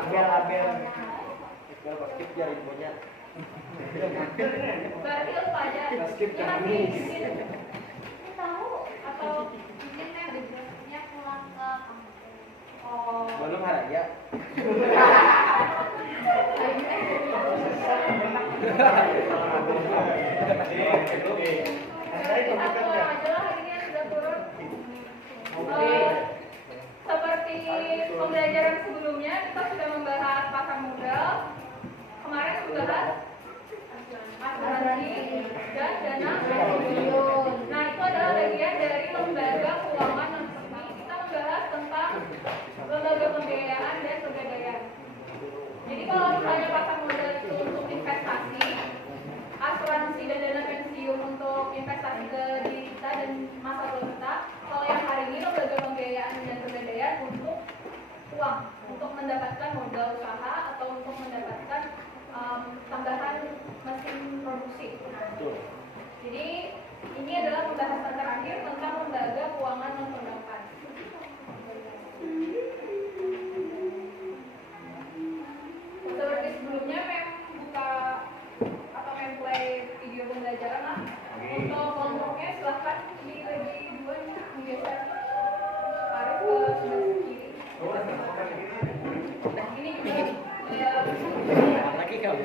Abel basket jadi infonya. Berarti lupa aja. Basket Ini kan masih ini. tahu atau mungkin liburnya pulang ke kampus. Oh. Belum hari ya. Seperti pembelajaran sebelumnya kita sudah membahas pasar modal. Kemarin membahas asuransi dan dana pensiun. Nah, itu adalah bagian dari lembaga keuangan non resmi. Kita membahas tentang lembaga pembiayaan dan pegadaian. Jadi kalau misalnya pasar modal itu untuk investasi, asuransi dan dana pensiun untuk investasi ke diri kita dan masa depan kita. Kalau yang hari ini lembaga pembiayaan dan pegadaian untuk uang, untuk mendapatkan modal usaha atau untuk mendapatkan tambahan mesin produksi. Jadi ini adalah pembahasan terakhir tentang lembaga keuangan non perbankan. Seperti sebelumnya buka atau play video pembelajaran lah. Untuk kelompoknya silahkan dibagi dua menggeser Arif ke sebelah kiri. Ini juga Lagi kamu.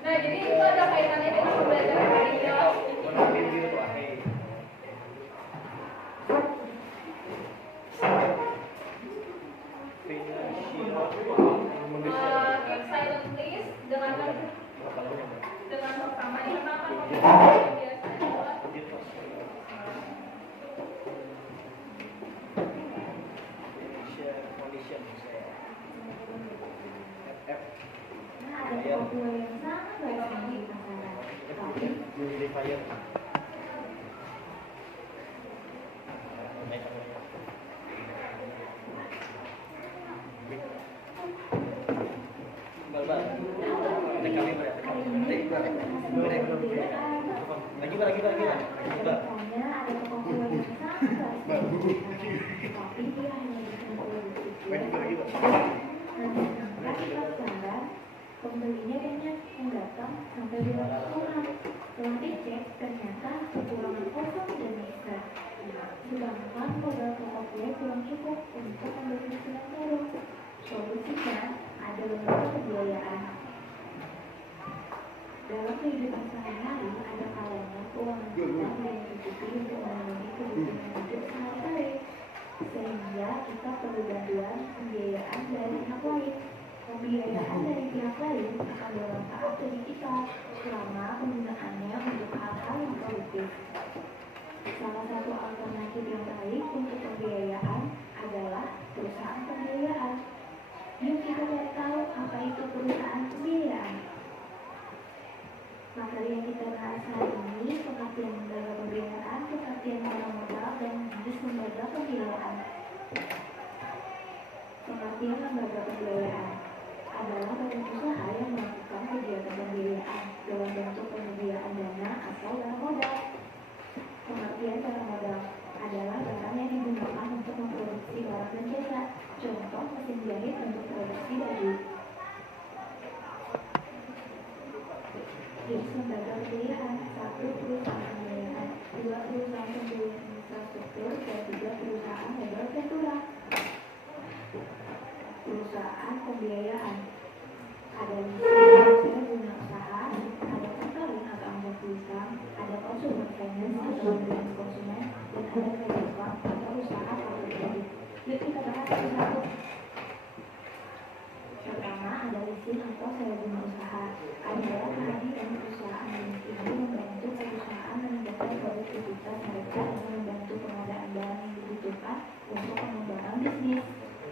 Nah, jadi itu ada kaitannya dengan pembelajaran hari ini. Keep silent please dengan bersama ini akan pembelinya banyak yang datang sampai 200 orang. Setelah dicek, ternyata kekurangan kosong dan bisa. Sedangkan modal pokok gue kurang cukup untuk membeli mesin yang baru. Solusinya ada lembaga pembiayaan. Dalam kehidupan sehari-hari, ada kalanya keuangan kita yang dicukupi untuk memenuhi kebutuhan hidup sehari-hari. Sehingga kita perlu bantuan pembiayaan dari Pembiayaan dari pihak lain akan bermanfaat bagi kita selama penggunaannya untuk hal-hal yang produktif. Salah satu alternatif yang baik untuk pembiayaan adalah perusahaan pembiayaan. Yuk kita cari tahu apa itu perusahaan pembiayaan. Materi yang kita bahas hari ini pengertian lembaga pembiayaan, pengertian barang modal, dan jenis lembaga pembiayaan. Pengertian lembaga pembiayaan adalah badan usaha yang melakukan kegiatan pembiayaan dalam bentuk penyediaan dana atau barang modal. Pengertian barang modal adalah barang yang digunakan untuk memproduksi barang dan jasa, contoh mesin jahit untuk produksi baju. Jenis lembaga pembiayaan: 1. Perusahaan pembiayaan, 2. Perusahaan pembiayaan infrastruktur, dan 3. Perusahaan modal ventura. Perusahaan pembiayaan ada misi guna usaha, ada factoring atau aset perusahaan, ada consumer finance atau pembelian konsumen, dan ada credit card atau usaha kartu kredit. Yuk kita bahas satu-satu. Pertama, ada leasing atau sewa guna usaha. Adalah kehadiran perusahaan jenis ini membantu perusahaan meningkatkan produktivitas mereka dan membantu pengadaan barang yang dibutuhkan untuk pengembangan bisnis.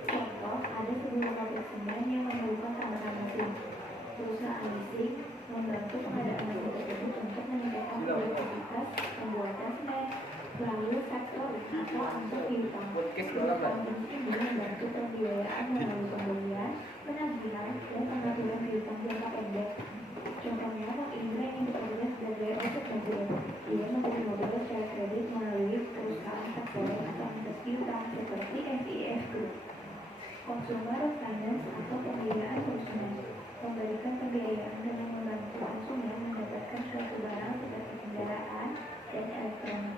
Contoh, ada sebuah pabrik semen yang memerlukan tambahan mesin. Perusahaan leasing membantu pengadaan mesin tersebut untuk meningkatkan produktivitas pembuatan semen. Lalu factoring atau angsuran piutang. Perusahaan leasing membantu pembiayaan melalui pembelian, penagihan, dan pengaturan piutang jangka pendek. Contohnya, Bank Indra yang diperoleh sebagai aset presiden. Dia membeli mobil secara kredit melalui perusahaan factoring atau angsuran piutang seperti FIF Group. Consumer finance atau pembiayaan konsumen memberikan pembiayaan dengan membantu konsumen mendapatkan suatu barang seperti kendaraan dan elektronik.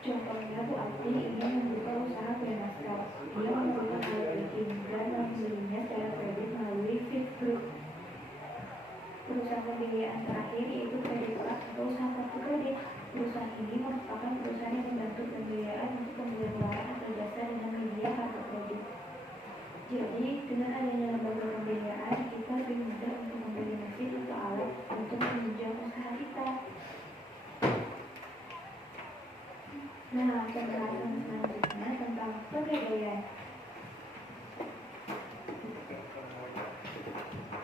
Contohnya, Bu Ati ingin membuka usaha kue nastar. Dia memerlukan alat bikin dan membelinya secara kredit melalui FIF Group. Perusahaan pembiayaan terakhir yaitu credit card atau usaha kartu kredit. Perusahaan ini merupakan perusahaan yang membantu pembiayaan untuk pembelian barang atau jasa dengan media kartu kredit. Jadi, dengan adanya lembaga pembiayaan, kita lebih mudah untuk membeli mesin atau alat untuk menunjang usaha kita. Nah, pembahasan selanjutnya tentang pegadaian.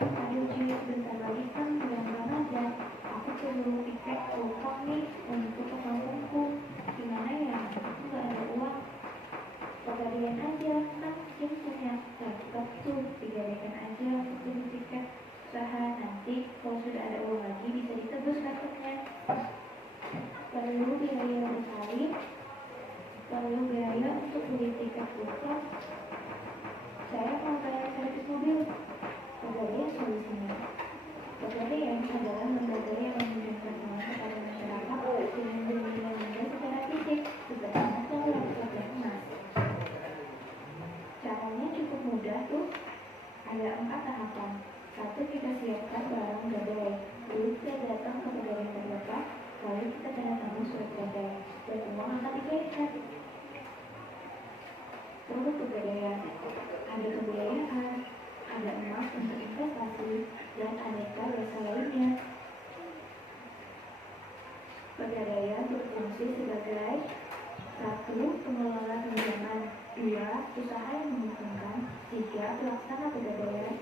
Aduh, Ji, bentar lagi kan bulan Ramadan. Aku perlu tiket utang nih untuk ke kampungku. Gimana ya? Aku gak ada uang. Pegadaian aja, kan Jim punya laptop tuh, digadaikan aja untuk beli tiket usaha. Nanti kalau sudah ada uang lagi bisa ditebus laptopnya. Perlu biaya bersalin, perlu biaya untuk beli tiket utang. Saya mau bayar servis mobil. Pegadaian solusinya. Pegadaian adalah lembaga yang memberikan uang kepada masyarakat dengan bernilai lembaga secara fisik, sebagaimana laptop dan emas. Caranya cukup mudah tuh. Ada 4 tahapan. 1. Kita siapkan barang gadai. Lalu kita datang ke pegadaian terdekat. Lalu kita tanda tangan surat gadai dan uang akan dicairkan. Produk pegadaian. Ada pembiayaan, ada emas untuk investasi, dan aneka jasa lainnya. Pegadaian berfungsi sebagai 1. Pengelola pinjaman, 2. Usaha yang menguntungkan, 3. Pelaksana pegadaian,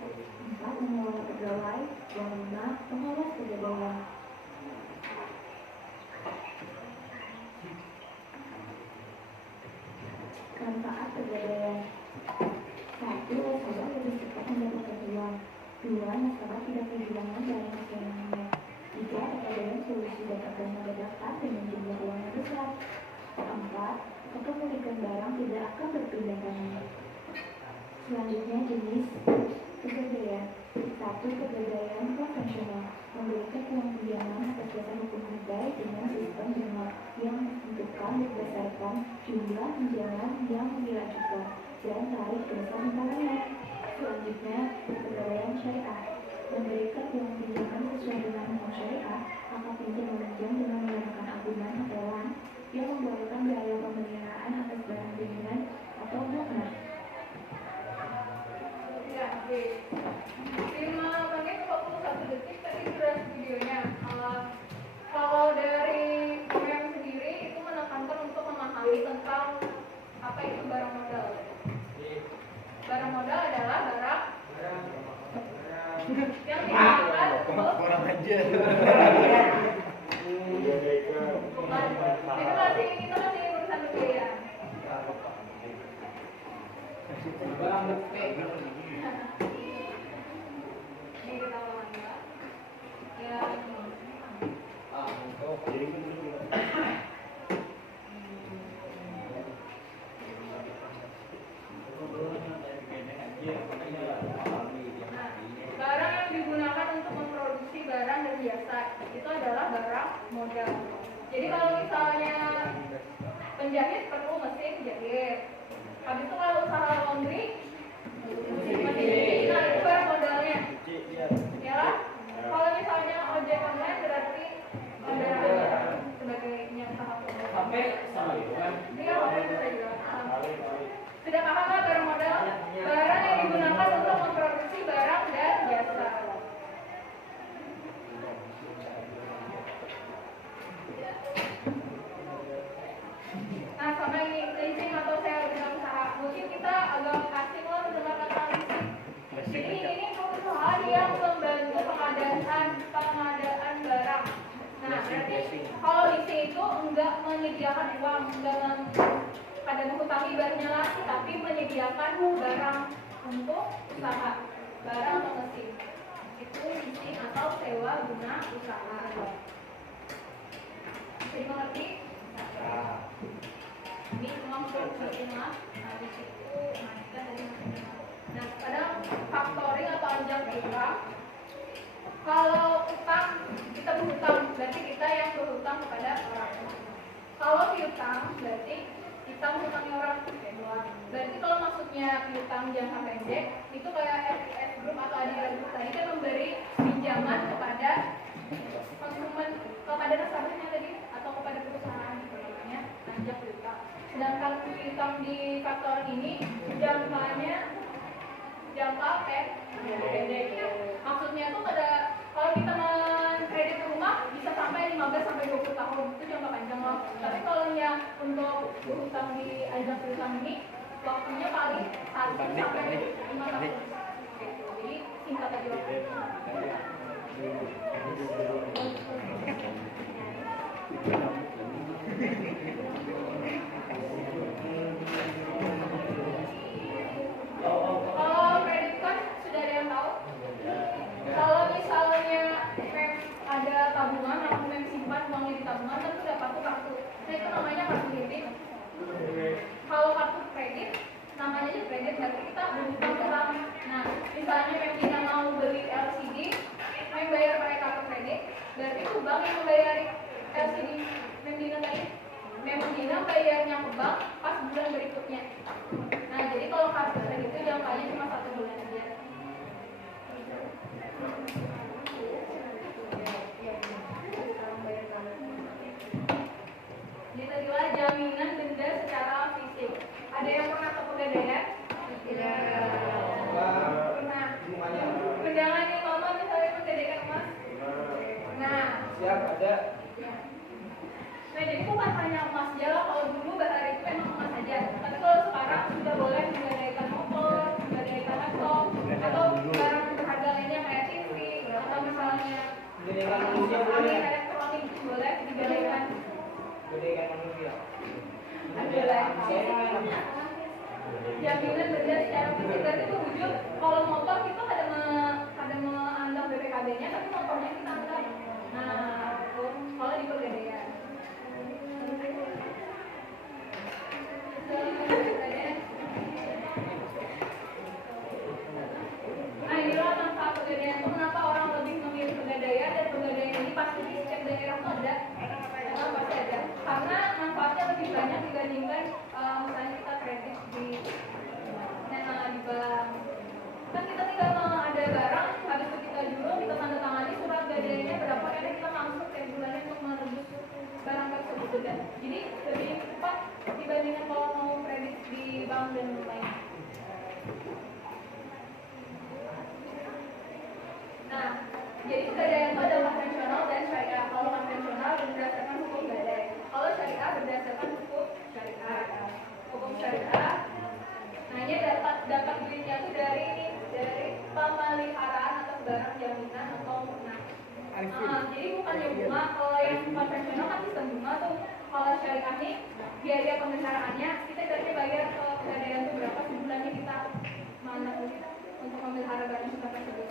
4. Pengelola pegawai, dan 5. Pengawas pegadaian. Manfaat pegadaian. 1. Nasabah lebih cepat mendapatkan uang. 2. Nasabah tidak kehilangan barang dagangannya. 3. Pegadaian solusi dapat dana dadakan dengan jumlah uang yang besar. 4. Kepemilikan barang tidak akan berpindah tangan. Selanjutnya, jenis pegadaian. 1. Pegadaian konvensional memberikan uang pinjaman atas dasar hukum gadai dengan sistem bunga yang ditentukan berdasarkan jumlah pinjaman yang diajukan dan tarif dasar himpunannya. Selanjutnya, pegadaian syariah memberikan uang pinjaman sesuai dengan hukum syariah. Maka pinjam meminjam dengan menggunakan agunan atau lan yang membolehkan biaya pemeliharaan atas barang pinjaman atau bunga. Oke. 5 menit 41 detik tadi durasi videonya. Kalau dari OEM sendiri itu menekankan untuk memahami tentang apa itu barang modal. Barang modal adalah barang yang digunakan Kurang aja. bukan. Itu masih urusan biaya. Barang bukti. Ini kita ulangan ya. Ya. Barang yang digunakan untuk memproduksi barang dan jasa itu adalah barang modal. Jadi kalau misalnya penjahit perlu mesin jahit. Habis itu kalau usaha laundry mesin cuci, nah itu barang modalnya. Ya, kalau misalnya ojek online berarti kendaraan sebagainya usaha online. Sampai sama Iya, sampai bisa juga. Sudah paham nggak barang modal? Barang yang digunakan untuk memproduksi barang dan jasa. Nah, sama ini leasing atau sewa dengan usaha. Mungkin kita agak asing loh dengar kata leasing. Jadi ini perusahaan yang membantu pengadaan barang. Nah, berarti kalau leasing itu enggak menyediakan uang, enggak pada menghutangi barangnya lagi, tapi menyediakan barang untuk usaha, barang atau mesin. Itu leasing atau sewa guna usaha. Bisa dimengerti? Ini uang rumah, habis itu majikan dari majikan. Nah, pada factoring atau anjak utang, kalau utang kita berhutang, berarti kita yang berhutang kepada orang. Kalau piutang, berarti kita menghutangi orang. Berarti kalau maksudnya piutang jangka pendek, itu kayak FIS Group atau Adira Group tadi kan memberi pinjaman kepada konsumen, kepada nasabahnya tadi atau kepada perusahaan gitu namanya anjak piutang. Sedangkan piutang di faktor ini jangkanya jangka pendek. Maksudnya tuh pada kalau kita mengkredit rumah bisa sampai 15 sampai 20 tahun itu jangka panjang loh. Tapi kalau yang untuk berhutang di ajang piutang ini waktunya paling 1 sampai 5 tahun. Jadi singkat aja waktunya. Kalau kredit card sudah ada yang tahu? Kalau misalnya ada tabungan, atau simpan uangnya di tabungan, kan sudah kartu. Nah itu namanya kartu kredit. Kalau kartu kredit, namanya aja kredit, berarti kita berhutang ke bank. Nah, misalnya kita mau beli LCD, yang bayar pakai kartu kredit, berarti itu bank yang membayar LCD. Memdina tadi, Memdina bayarnya ke bank pas bulan berikutnya. Nah, jadi kalau kartu kredit itu jangkanya cuma 1 bulan aja. Ini tadilah jaminan denda secara fisik. Ada yang pernah ke Pegadaian? Tidak. Pernah. Undangan nih mama misalnya menggadaikan emas? Nah. Siap ada. Nah jadi bukan hanya emas aja lah. Kalau dulu bahari itu memang emas aja. Tapi kalau sekarang sudah boleh menggadaikan motor, menggadaikan laptop, atau barang berharga lainnya kayak TV, atau misalnya elektronik boleh digadaikan. Gadaikan manusia. Ada lagi. Jaminan benda secara fisik berarti itu wujud. Kalau motor kita ada menganggap BPKB-nya, tapi motornya kita anggap. Nah, kalau di Pegadaian. Nah inilah manfaat Pegadaian itu kenapa orang lebih memilih Pegadaian, dan Pegadaian ini pasti di setiap daerah itu ada. Pasti ada. Karena manfaatnya lebih banyak dibandingkan misalnya kita kredit di bank. Kan kita tinggal ada barang, habis itu kita jual, kita tanda tangani surat gadaiannya berapa, dan kita langsung tiap bulannya untuk menebus barang tersebut juga. Jadi lebih cepat dibandingkan kalau mau kredit di bank dan lain. Jadi pegadaian itu ada konvensional dan syariah. Kalau konvensional berdasarkan hukum gadai. Kalau syariah berdasarkan hukum syariah. Hukum syariah. Nah ini dapat duitnya itu dari pemeliharaan atas barang jaminan atau munah. Jadi bukannya bunga. Kalau yang konvensional kan sistem bunga tuh. Kalau syariah ini biaya pemeliharaannya kita ibaratnya bayar ke pegadaian itu berapa sebulannya kita mana untuk memelihara barang kita tersebut.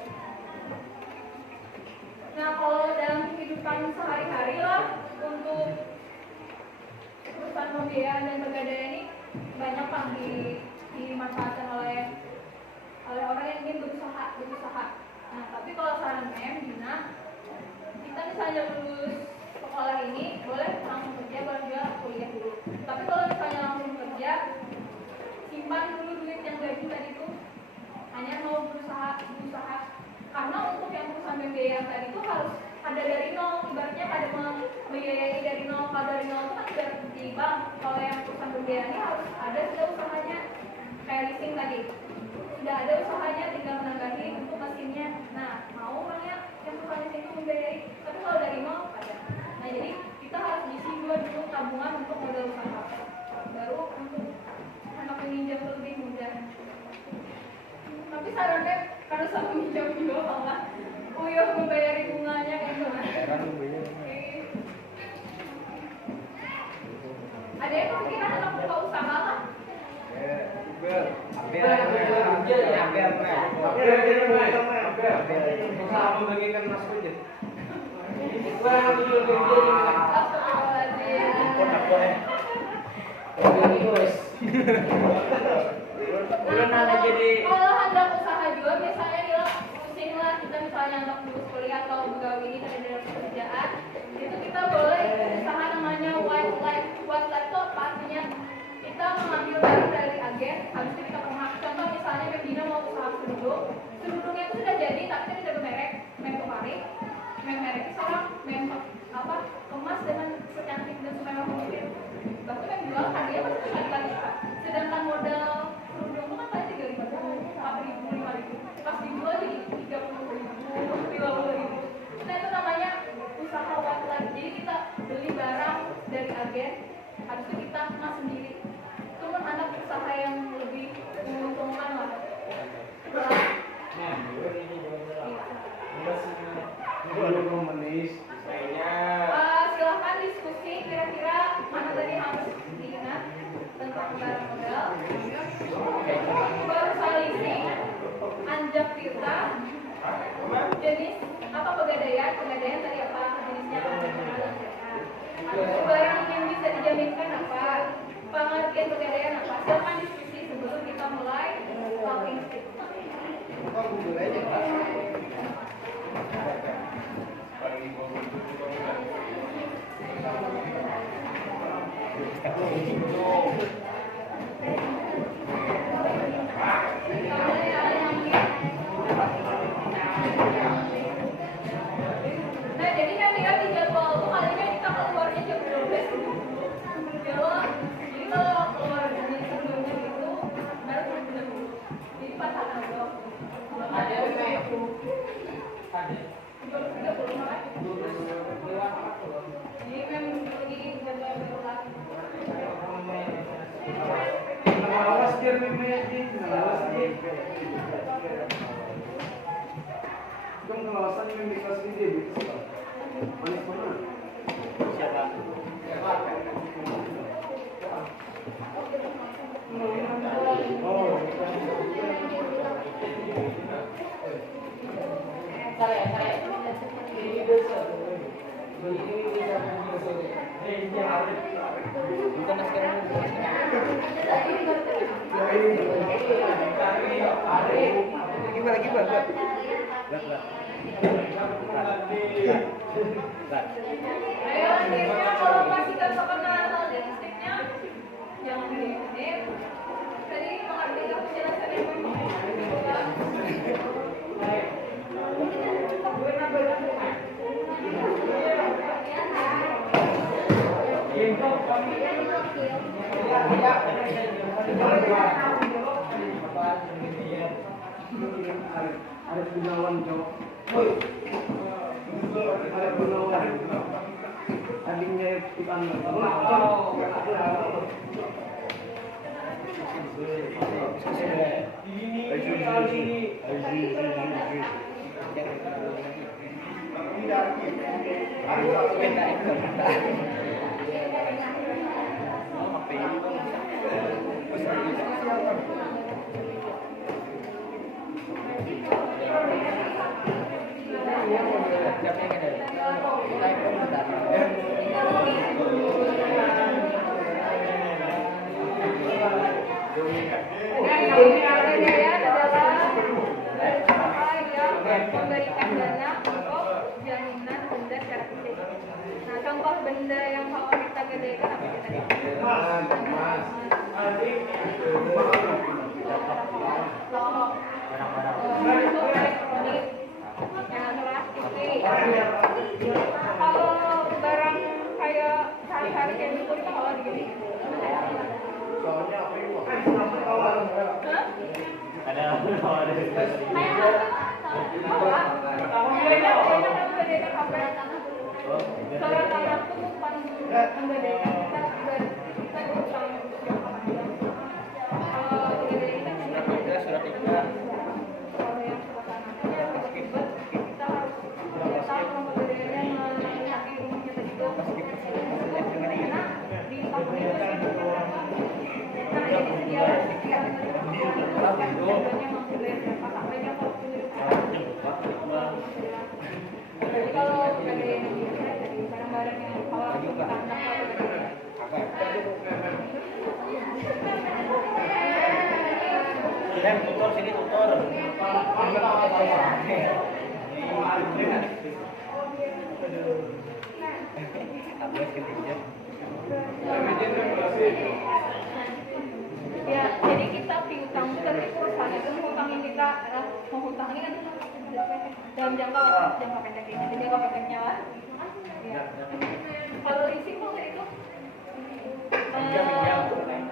Nah kalau dalam kehidupan sehari-hari lah untuk perusahaan pembiayaan dan pegadaian ini banyak Pak dimanfaatkan oleh orang yang ingin berusaha. Nah tapi kalau saran Dina, kita misalnya lulus sekolah ini boleh langsung kerja, boleh juga kuliah dulu. Tapi kalau misalnya langsung kerja, simpan dulu duit yang gaji tadi itu hanya mau berusaha. Karena untuk yang perusahaan pembiayaan tadi itu harus ada dari nol, ibaratnya pada membiayai dari nol. Kalau dari nol itu kan sudah di bank. Kalau yang perusahaan pembiayaan ini harus ada sudah usahanya, kayak leasing tadi sudah ada usahanya, tinggal menambahi untuk mesinnya. Nah mau orang yang perusahaan leasing itu membiayai, tapi kalau dari nol ada. Nah jadi kita harus isi dulu tabungan untuk modal usaha, baru untuk anak peminjam lebih mudah. Tapi sarannya karena sama pinjam juga malah uyuh membayar bunganya kayak gitu. Ada yang kepikiran anak buka usaha lah? Kalau hendak usaha juga biasanya dia pusing lah, kita misalnya hendak lulus kuliah atau pegawai ini dari pekerjaan, itu kita boleh usaha namanya white light. White light itu apa artinya? Kita mengambil barang dari agen, habis itu kita pernah. Contoh misalnya Dina mau usaha serudungnya itu sudah jadi, tapi kita tidak bermerek, merek seorang kemas dengan secantik dan semewah mungkin. Bahkan yang jual hadiah pasti sekali-kali. Sedangkan modal serudung itu kan paling 3.000, 4.000, 5.000. Pas dijual jadi 30.000, 50.000. Nah itu namanya usaha white light. Jadi kita beli barang dari agen, habis itu kita kemas sendiri. Itu anak usaha yang lebih menguntungkan lah. Silahkan diskusi kira-kira mana tadi harus diingat tentang barang modal, berusaha leasing, anjak tirta, jenis apa pegadaian tadi apa jenisnya, barang yang bisa dijaminkan apa, pengertian pegadaian apa. Silahkan diskusi sebelum kita mulai talking stick. Nah jadi kan dia di jadwal itu kalinya kita keluarnya jam 12 jadwal. Jadi kalau keluar dari sebelumnya itu baru jam 12. Jadi pas ada ada jadi memang lagi jadwal berulang. Awas dia awas dia. Kamu pengawasan yang di kelas ini dia. Manis mana? Siapa? Oh. Ayo akhirnya kalau masih gak kebenaran statistiknya jangan diingat. Tadi mengerti penjelasannya Arif Gunawan jawab. Arif Gunawan. Adiknya Ivan. Pegadaian adalah usaha yang memberikan dana untuk jaminan benda secara fisik. Nah, contoh benda yang kalau kita gadaikan apa kita untuk elektronik, yang keras TV. Kalau barang kayak sehari-hari kayak gitu kita kalau digini. Surat tanah itu bukan menggadaikan kita berutang jangka panjang. Kalau digadaikan kita surat ikrar. Kalau yang surat tanah itu yang ribet, kita harus datang ke pegadaian melihati rumahnya tadi itu. Karena di tahun itu karena jadi sekian jadi kalau pegadaian ini dari barang-barang yang kalau kita Dan tutor sini tutor. ya jadi kita piutang dari perusahaan itu menghutangin kita menghutangin kan dalam jangka pendek ini jadi jangka pendeknya lah ya. Kalau leasing itu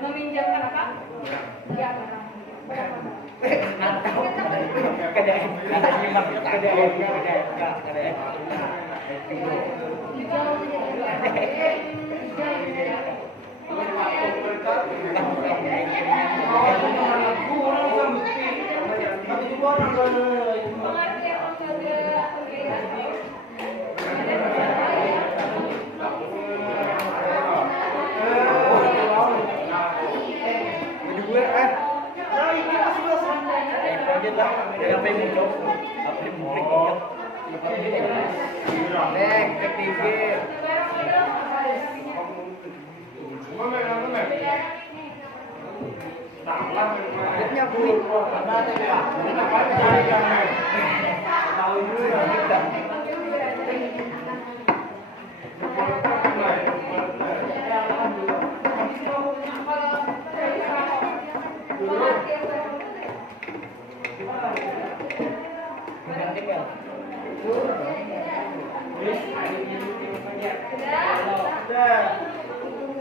meminjamkan apa ya barang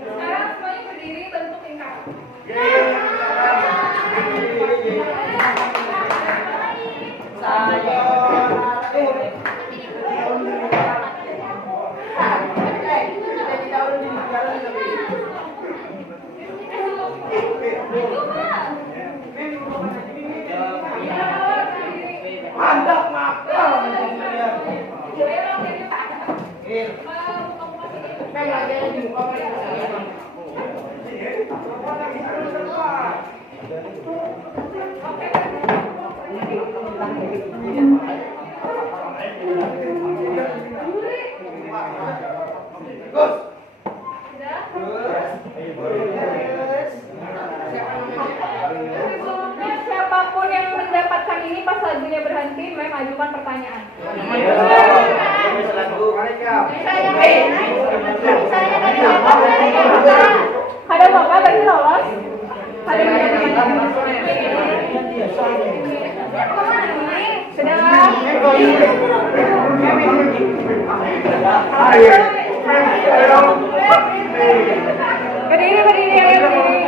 Sekarang semuanya berdiri bentuk lingkaran. Mantap, makan. Siapapun yang mendapatkan ini pas lagunya berhenti, Mem ajukan pertanyaan. Ada bapak bagi lolos? Ada Berdiri, ayo berdiri.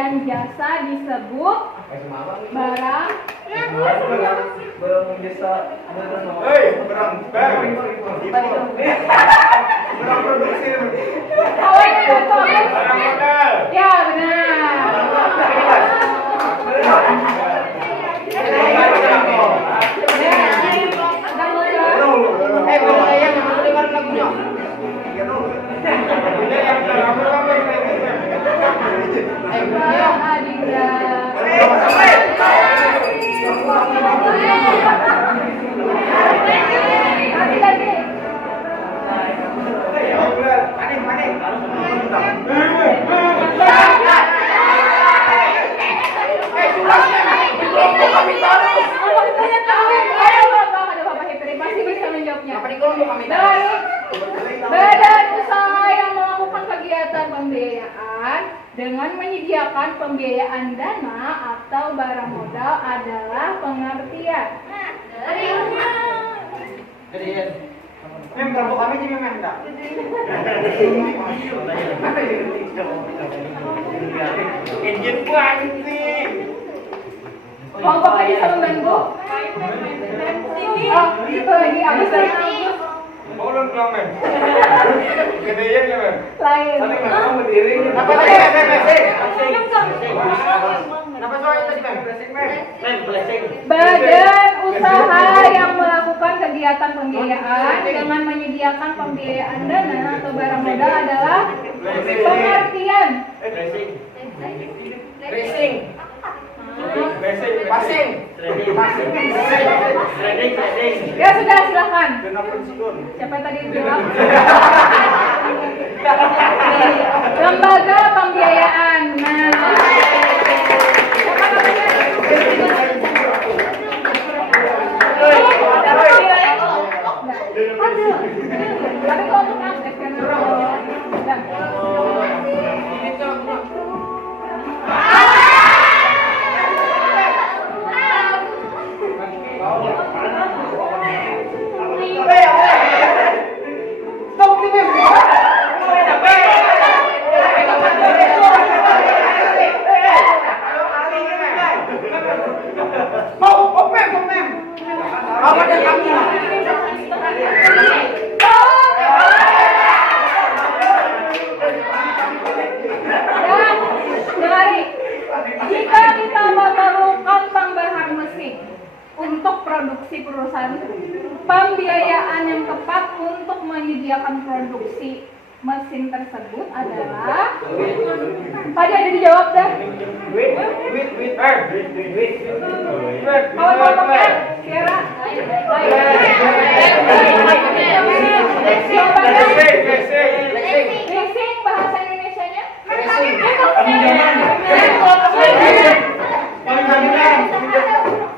dan jasa disebut barang. Belum bisa. Hei, berang produksi. Awalnya betul. Barang modal. Ya benar. Badan usaha yang melakukan kegiatan pembiayaan dengan menyediakan pembiayaan dana atau barang modal adalah pengertian. Mem, kalau kami jadi mem enggak? Engine banget sih. Kelompoknya bisa membantu. Oh, itu lagi apa sih? Bolon bilang mem. Gedean ya mem. Lain. Tadi mem kamu berdiri. Apa tadi mem? Kenapa soalnya tadi mem? Mem, blessing. Badan usaha yang melakukan kegiatan pembiayaan dengan menyediakan pembiayaan dana atau barang modal adalah pengertian. Blessing. Racing. Passing. Trading. Trading. Ya sudah, silakan. Kena pensiun. Siapa yang tadi bilang? Lembaga pembiayaan. Nah, siapa namanya? Tapi kalau untuk aktif kan jika kita memerlukan tambahan mesin untuk produksi perusahaan, pembiayaan yang tepat untuk menyediakan produksi mesin tersebut adalah tadi ada dijawab dah. Kalau kelompoknya Kira, leasing bahasa Indonesianya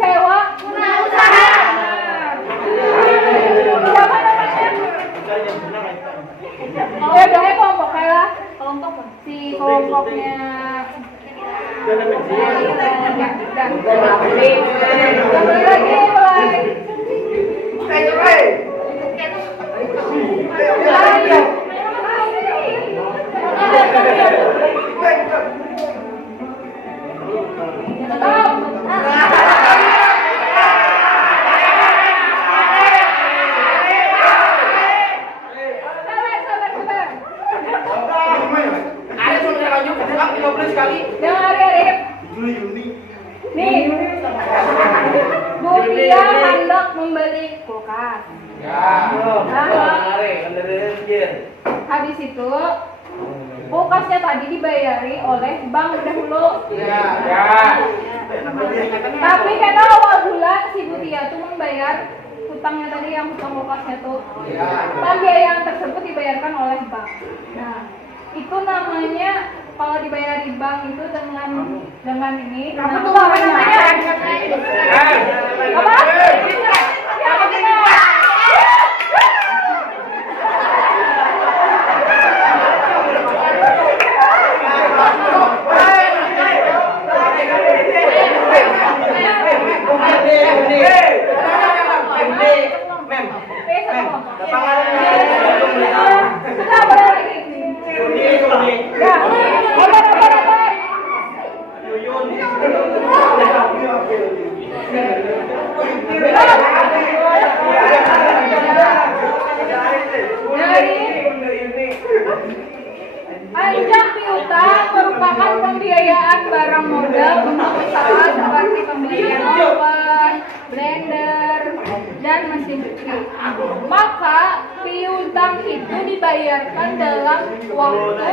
sewa usaha. Siapa namanya? Ya udah kelompoknya lah. Kelompok si kelompoknya. Lagi mulai. Nih, Budia hendak membeli kulkas. Habis itu kulkasnya tadi dibayari oleh bank dahulu. Tapi karena awal bulan si Budia tuh membayar hutangnya tadi yang hutang kulkasnya tuh. Pembiayaan tersebut dibayarkan oleh bank. Nah, itu namanya kalau dibayar di bank itu dengan ini. Apa tuh namanya? Apa? Ya, Sudah boleh lagi. Ya. maka piutang itu dibayarkan dalam waktu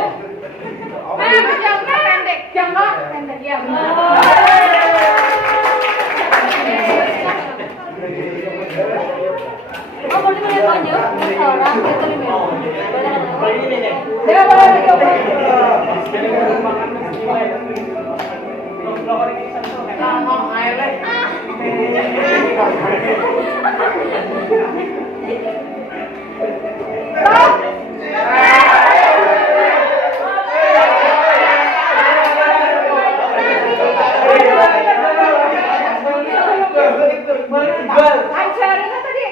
jangka pendek. Jangka pendek ya. Oh, boleh lihat aja orang itu nih. Ya, boleh coba. Acaranya tadi.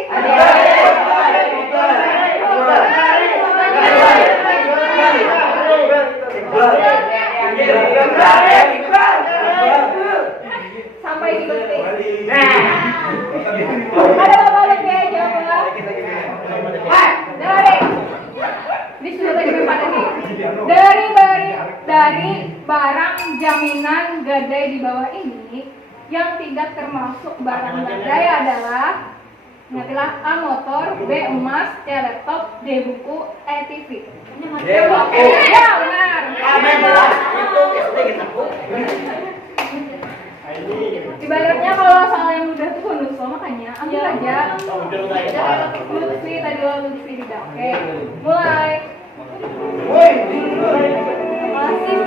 Sampai di detik. Ada balik ya jawab. Dari ini sudah tadi berapa nih? Dari barang jaminan gadai di bawah ini yang tidak termasuk barang gadai adalah ingatlah A motor, B emas, C laptop, D buku, E TV. Ya benar. Itu SD kita bu. Ibaratnya kalau soal yang udah tuh bonus lo makanya ambil aja. Lutfi tadi lo Lutfi tidak. Oke, mulai. Masih.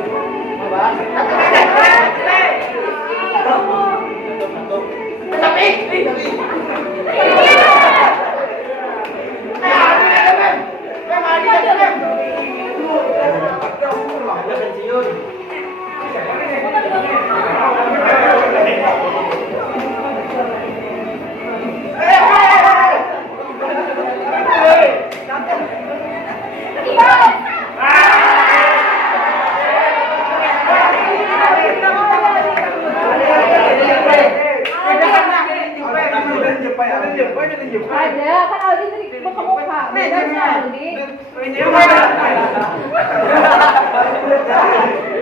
Ada kan Aldi tadi buka muka. Beda sih Aldi.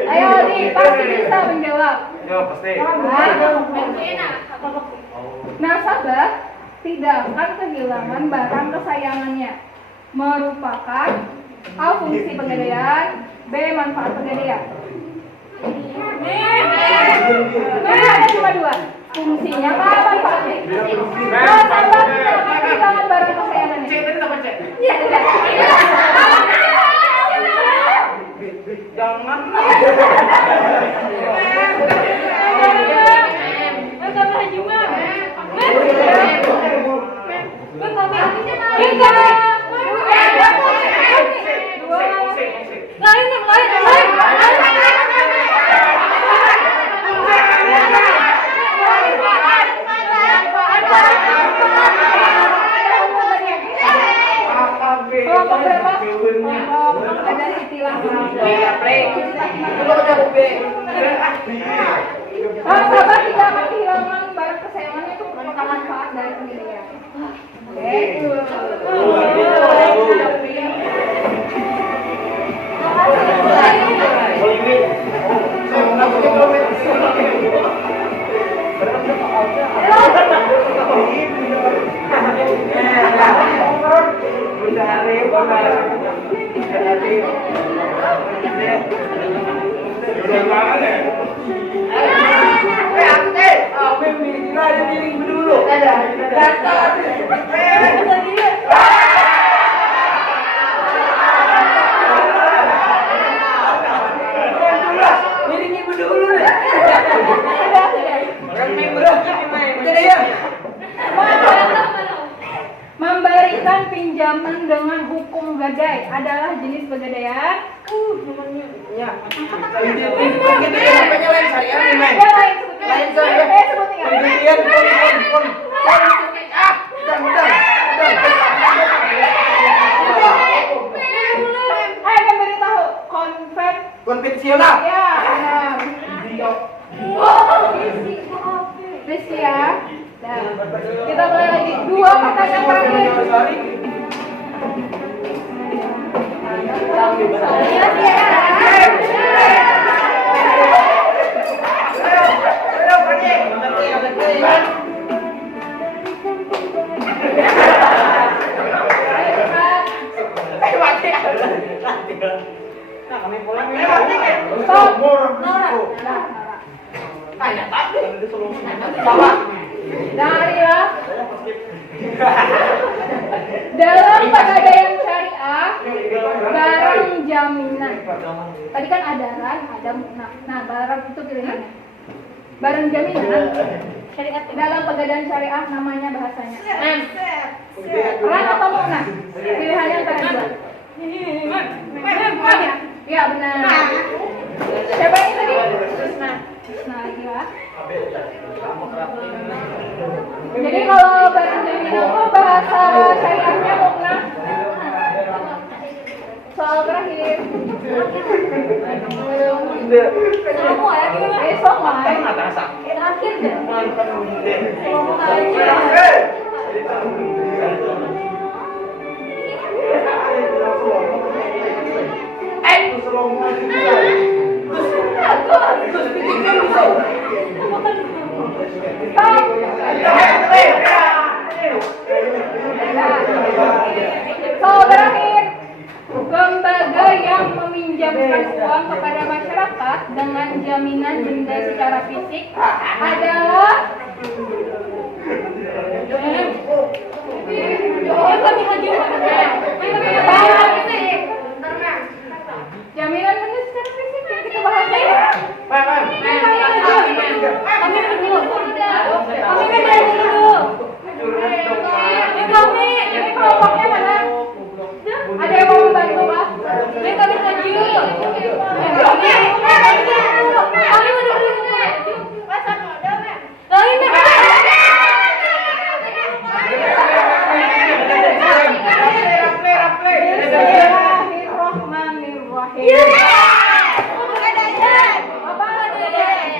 Ayo Aldi, pasti bisa menjawab. Ya pasti. Nasabah tidak akan kehilangan barang kesayangannya. Merupakan A. Fungsi pegadaian, B. Manfaat pegadaian. Ada cuma dua. Fungsinya apa? Manfaatnya? Nasabah tidak akan kehilangan barang kesayangannya. Ya, tidak. Jangan. Kelompok berapa? Kelompok ada istilah. Nasabah tidak akan kehilangan barang kesayangannya itu merupakan manfaat dari pembelian. Memberikan pinjaman dengan hukum gadai adalah jenis pegadaian. Ya. Memberitahu konvensional. Ya, Rizky ya. Dan kita mulai lagi 2 pertanyaan terakhir. Bawa. Dari ya. Dalam pegadaian syariah, barang jaminan. Tadi kan adaran, ada mukna. Nah, barang itu pilihannya. Barang jaminan. Syariat dalam pegadaian syariah namanya bahasanya. Ran atau mukna? Pilihannya antara dua. Ya benar. Siapa ini tadi? Susna. Susna lagi ya. Jadi kalau barang jaminan itu bahasa syariahnya mukna. Soal terakhir. Semua ya gimana? Semua. Terakhir deh. Ngomong aja. Terakhir, lembaga yang meminjamkan uang kepada masyarakat dengan jaminan denda secara fisik adalah jaminan denda secara fisik yang kita bahas ya. Ini kelompoknya mana? Ada yang mau membantu Pak? Ini kami setuju. Kami menurut pasang modal Pak. Bismillahirrahmanirrahim.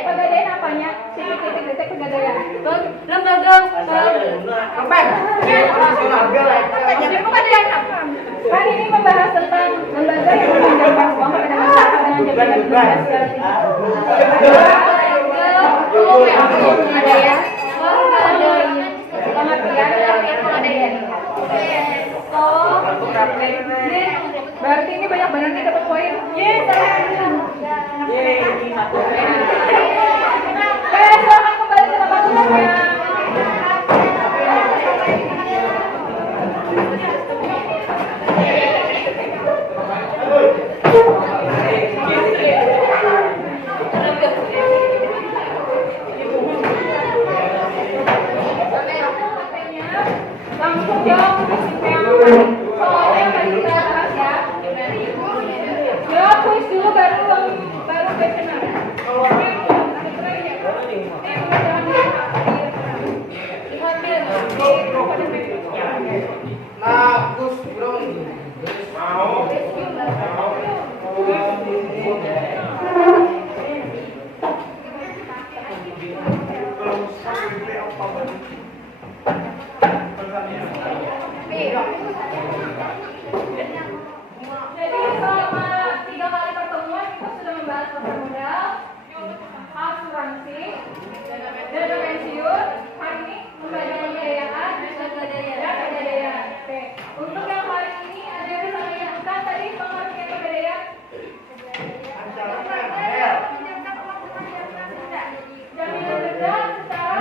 Pegadaian apanya? Titik pegadaian. Lembaga. Kan ini membahas tentang lembaga yang meminjamkan uang kepada masyarakat dengan jaminan denda secara berarti ini banyak benar nih dapat poin. Silakan kembali ke tempat duduknya. Langsung jawab soalnya masih kita bahas ya. Jawab kuis dulu baru questionnaire. Nah, Gus, belum. Mau. Jadi selama 3 kali pertemuan kita sudah membahas pasar modal, asuransi, dana pensiun, hari ini lembaga pembiayaan, dan pegadaian. Oke. Untuk yang hari ini ada yang bisa mengingatkan tadi pengertian pegadaian. Jaminan denda secara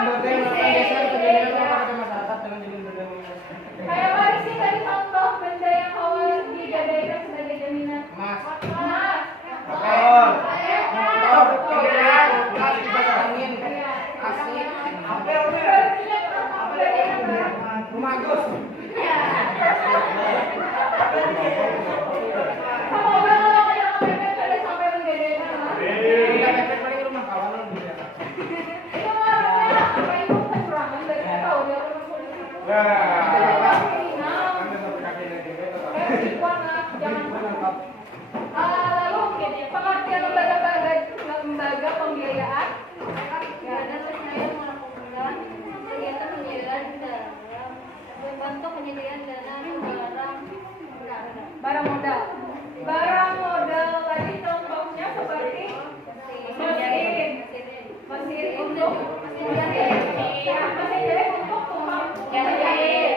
kayak mari sih tadi contoh benda yang awalnya digadaikan sebagai jaminan. Emas. Rumah Gus. Semoga kalau yang mepet pada sampai menggadaikan lah. Mepet paling rumah kawan. Itu orangnya apa itu kecurangan dari tahu dia orang polisi itu. Lalu pengertian lembaga pembiayaan. Kegiatan pembiayaan dalam bentuk penyediaan dana Barang modal. Barang modal tadi contohnya seperti mesin untuk mesin jahit untuk tukang jahit.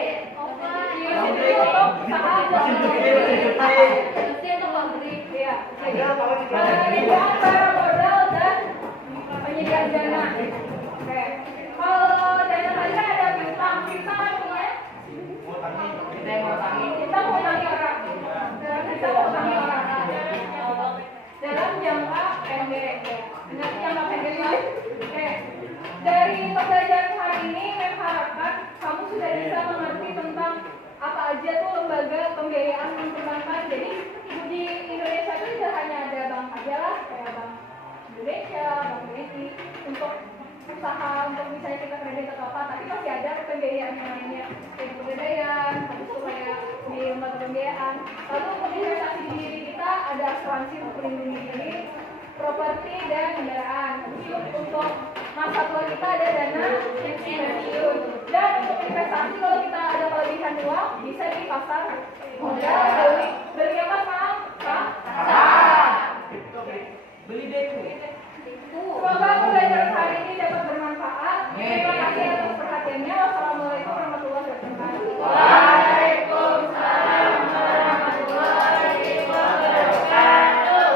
adalah kayak Bank Indonesia, Bank BNI untuk usaha untuk misalnya kita kredit atau apa, tapi masih ada pembiayaan yang lainnya kayak pegadaian, habis itu kayak di lembaga pembiayaan. Lalu untuk investasi di diri kita ada asuransi untuk melindungi diri, properti dan kendaraan. Habis itu untuk masa tua kita ada dana pensiun. Dan untuk investasi kalau kita ada kelebihan uang bisa di pasar modal beli apa Pak? Beli deku. Semoga pembelajaran hari ini dapat bermanfaat. Terima kasih atas perhatiannya. Wassalamualaikum warahmatullahi wabarakatuh. Waalaikumsalam warahmatullahi wabarakatuh.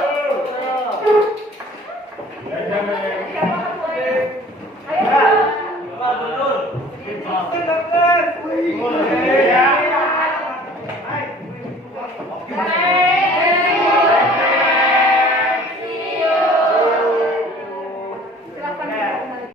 Siapa mulai? Ayo. Pak Gubernur. Dokter.